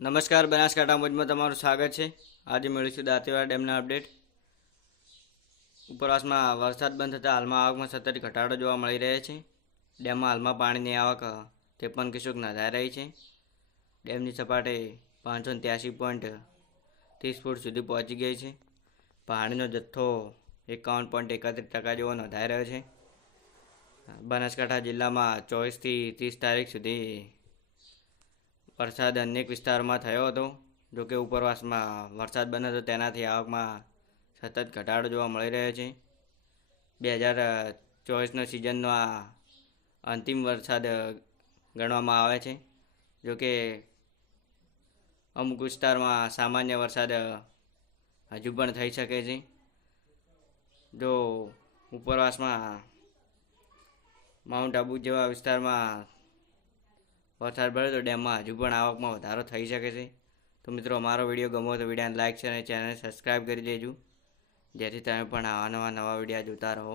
નમસ્કાર, બનાસકાંઠા મોજમાં તમારું સ્વાગત છે। આજે મેળવીશું દાંતીવાડા ડેમના અપડેટ। ઉપરવાસમાં વરસાદ બંધ થતાં હાલમાં આવકમાં સતત ઘટાડો જોવા મળી રહ્યો છે। ડેમમાં હાલમાં પાણીની આવક 53 ક્યુસેક નોંધાઈ રહી છે। ડેમની સપાટી 583.30 ફૂટ સુધી પહોંચી ગઈ છે। પાણીનો જથ્થો 51.31% જેવો નોંધાઈ રહ્યો છે। બનાસકાંઠા જિલ્લામાં 24 થી 30 તારીખ સુધી વરસાદ અનેક વિસ્તારોમાં થયો હતો। જોકે ઉપરવાસમાં વરસાદ બંધ હતો તેનાથી આવકમાં સતત ઘટાડો જોવા મળી રહ્યો છે। 2024નો સિઝનનો આ અંતિમ વરસાદ ગણવામાં આવે છે। જોકે અમુક વિસ્તારમાં સામાન્ય વરસાદ હજુ પણ થઈ શકે છે। જો ઉપરવાસમાં માઉન્ટ આબુ જેવા વિસ્તારમાં વરસાદ પડે તો ડેમમાં હજુ પણ આવકમાં વધારો થઈ શકે છે। તો મિત્રો, અમારો વિડીયો ગમો તો વિડીયોને લાઇક છે અને ચેનલ સબસ્ક્રાઈબ કરી દેજો, જેથી તમે પણ આવા નવા વિડીયો જોતા રહો।